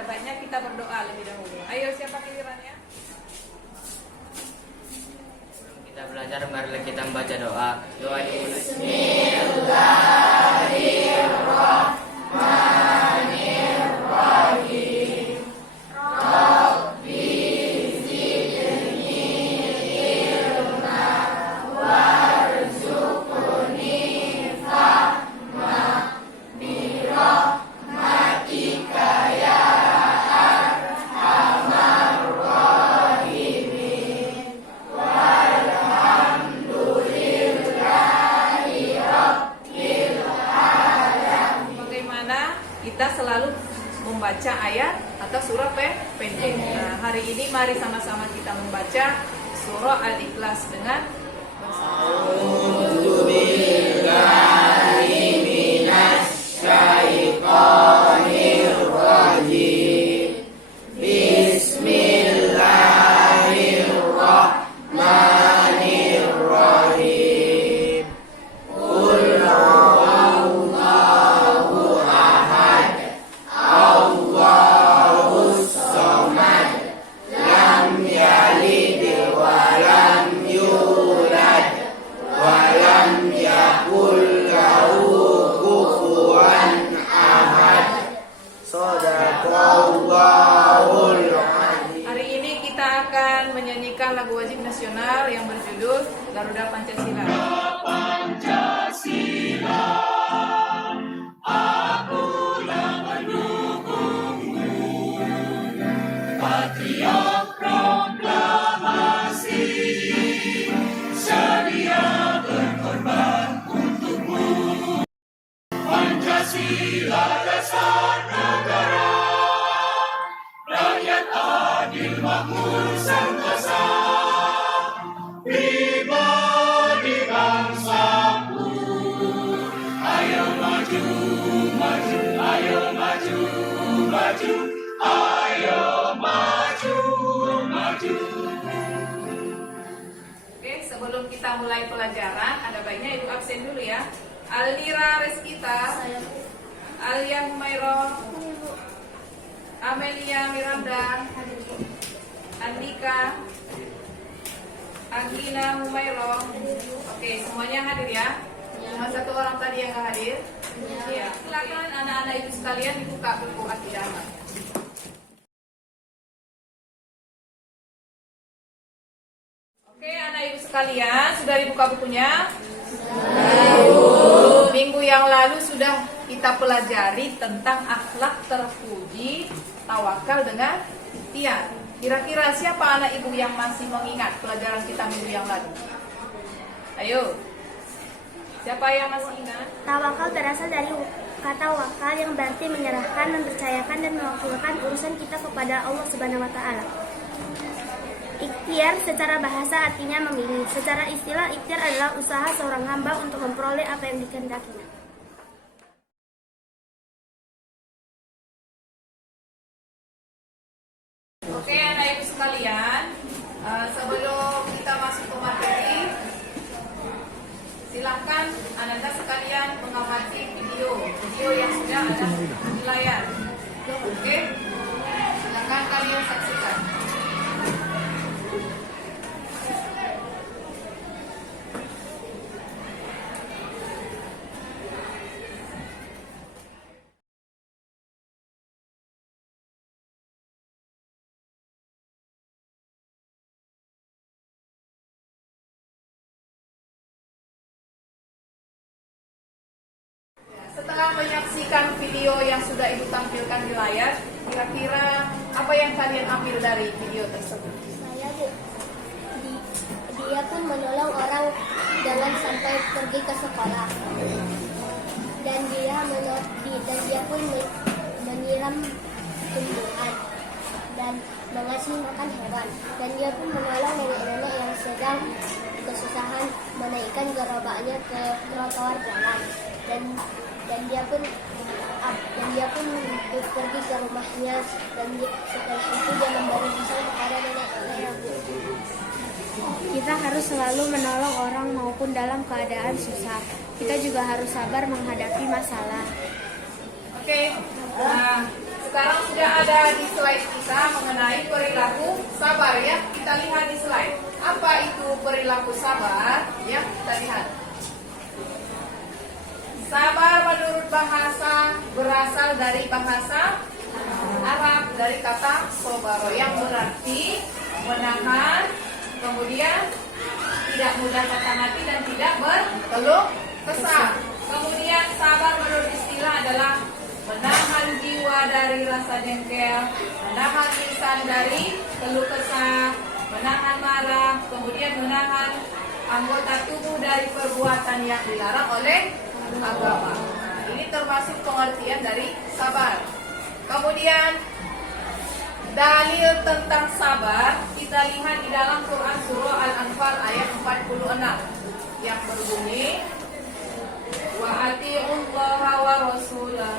ada baiknya kita berdoa lebih dahulu. Ayo, siapa gilirannya? Kita belajar, marilah kita membaca doa. Doa dimulai. Kita selalu membaca ayat atau surah pendek. Nah, hari ini mari sama-sama kita membaca surah Al-Ikhlas dengan bersama. Hari ini kita akan menyanyikan lagu wajib nasional yang berjudul Garuda Pancasila. Pancasila, akulah pendukungmu, patriot proklamasi, sedia berkorban untukmu. Pancasila dasar negara, rakyat adil makmur sentosa, pribadi bangsaku. Ayo maju, maju, ayo maju, maju, ayo maju, maju. Oke, sebelum kita mulai pelajaran, ada baiknya ibu absen dulu ya. Alira Reskita, Alia Humairo, Amelia Miranda, Andika, Anggina Humairo. Oke, semuanya hadir ya? Cuma satu orang tadi yang nggak hadir. Ya, silakan anak-anak ibu sekalian dibuka buku akidah. Oke, anak ibu sekalian, sudah dibuka bukunya? Minggu yang lalu sudah kita pelajari tentang akhlak terpuji, tawakal dengan ikhtiar. Kira-kira siapa anak ibu yang masih mengingat pelajaran kita minggu yang lalu? Ayo, siapa yang masih ingat? Tawakal berasal dari kata wakal yang berarti menyerahkan, mempercayakan, dan mewakilkan urusan kita kepada Allah Subhanahu wa Ta'ala. Ikhtiar secara bahasa artinya memilih. Secara istilah, ikhtiar adalah usaha seorang hamba untuk memperoleh apa yang dikehendakinya. Oke, anak ibu sekalian, sebelum kita masuk ke materi, silakan anak-anak sekalian mengamati video yang sudah ada di layar. Oke, silakan kalian saksikan. Setelah menyaksikan video yang sudah ibu tampilkan di layar, kira-kira apa yang kalian ambil dari video tersebut? Saya dia pun menolong orang jangan sampai pergi ke sekolah, dan dia pun menyiram tumbuhan dan mengasih makan hewan, dan dia pun menolong nenek-nenek yang sedang kesusahan menaikkan gerobaknya ke trotoar jalan, dan dia pun pergi ke rumahnya, dan setelah itu dia memberi pisang kepada nenek-nenek. Kita harus selalu menolong orang maupun dalam keadaan susah. Kita juga harus sabar menghadapi masalah. Oke, nah sekarang sudah ada ada di slide kita mengenai perilaku sabar ya. Kita lihat di slide. Apa itu perilaku sabar? Ya, kita lihat. Sabar menurut bahasa berasal dari bahasa Arab dari kata sobaro yang berarti menahan, kemudian tidak mudah patah hati dan tidak berkeluh kesah. Kemudian sabar menurut istilah adalah menahan jiwa dari rasa jengkel, menahan lisan dari keluh kesah, menahan marah, kemudian menahan anggota tubuh dari perbuatan yang dilarang oleh agama. Nah, ini termasuk pengertian dari sabar. Kemudian dalil tentang sabar kita lihat di dalam Quran surah Al-Anfal ayat 46 yang berbunyi wa atiullaha wa rasulah.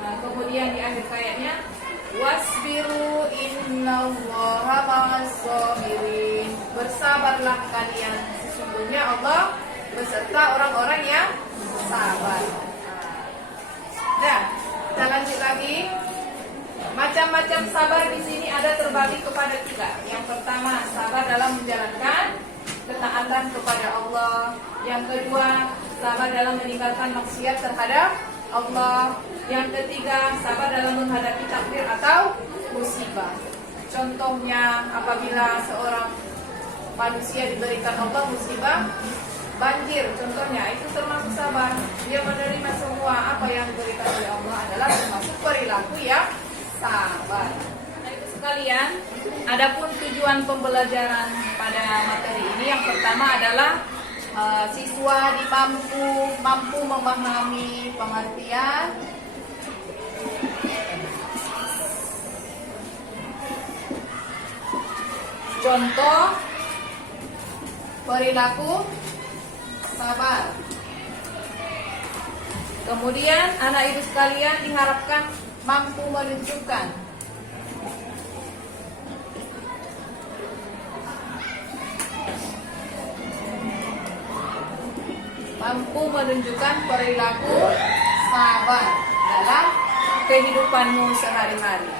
Nah, kemudian di akhir ayatnya wasbiru innallaha ma'as-sabirin. Bersabarlah kalian, sesungguhnya Allah beserta orang-orang yang sabar. Nah, kita lanjut lagi. Macam-macam sabar di sini ada terbagi kepada 3. Yang pertama, sabar dalam menjalankan ketaatan kepada Allah. Yang kedua, sabar dalam meninggalkan maksiat terhadap Allah. Yang ketiga, sabar dalam menghadapi takdir atau musibah. Contohnya, apabila seorang manusia diberikan Allah musibah banjir, contohnya itu termasuk sabar. Dia menerima semua apa yang diberikan oleh Allah adalah termasuk perilaku yang sabar. Nah, itu sekalian, adapun tujuan pembelajaran pada materi ini yang pertama adalah siswa mampu memahami pengertian contoh perilaku sabar. Kemudian anak ibu sekalian diharapkan mampu menunjukkan perilaku sabar dalam kehidupanmu sehari-hari.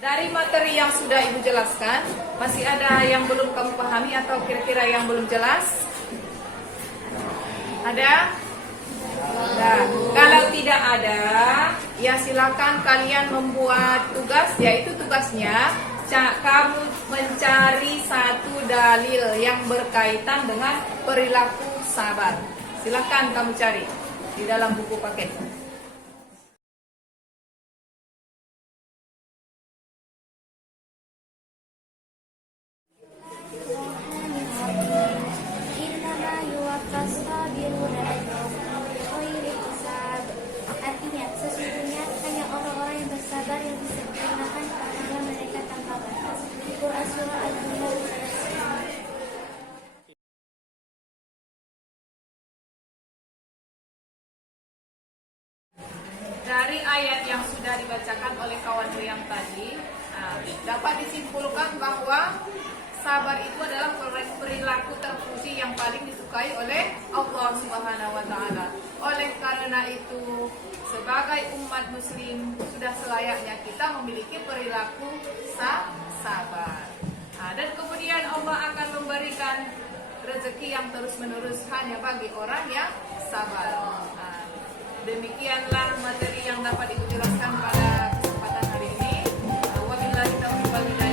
Dari materi yang sudah Ibu jelaskan, masih ada yang belum kamu pahami atau kira-kira yang belum jelas? Ada? Nah, kalau tidak ada, ya silakan kalian membuat tugas, yaitu tugasnya kamu mencari satu dalil yang berkaitan dengan perilaku sabar. Silakan kamu cari di dalam buku paket. Artinya, sesungguhnya hanya orang-orang yang bersabar yang bisa menggunakan pahala mereka tanpa batas. Quran Surah Al-Mulk ayat 9. Dari ayat yang sudah dibacakan oleh kawan yang tadi, dapat disimpulkan bahwa sabar itu adalah perilaku terpuji yang paling disukai oleh Allah Subhanahu wa taala. Oleh karena itu, sebagai umat muslim sudah selayaknya kita memiliki perilaku sabar. Dan kemudian Allah akan memberikan rezeki yang terus-menerus hanya bagi orang yang sabar. Demikianlah materi yang dapat Ibu jelaskan pada kesempatan hari ini. Wabillahi taufiq wal hidayah.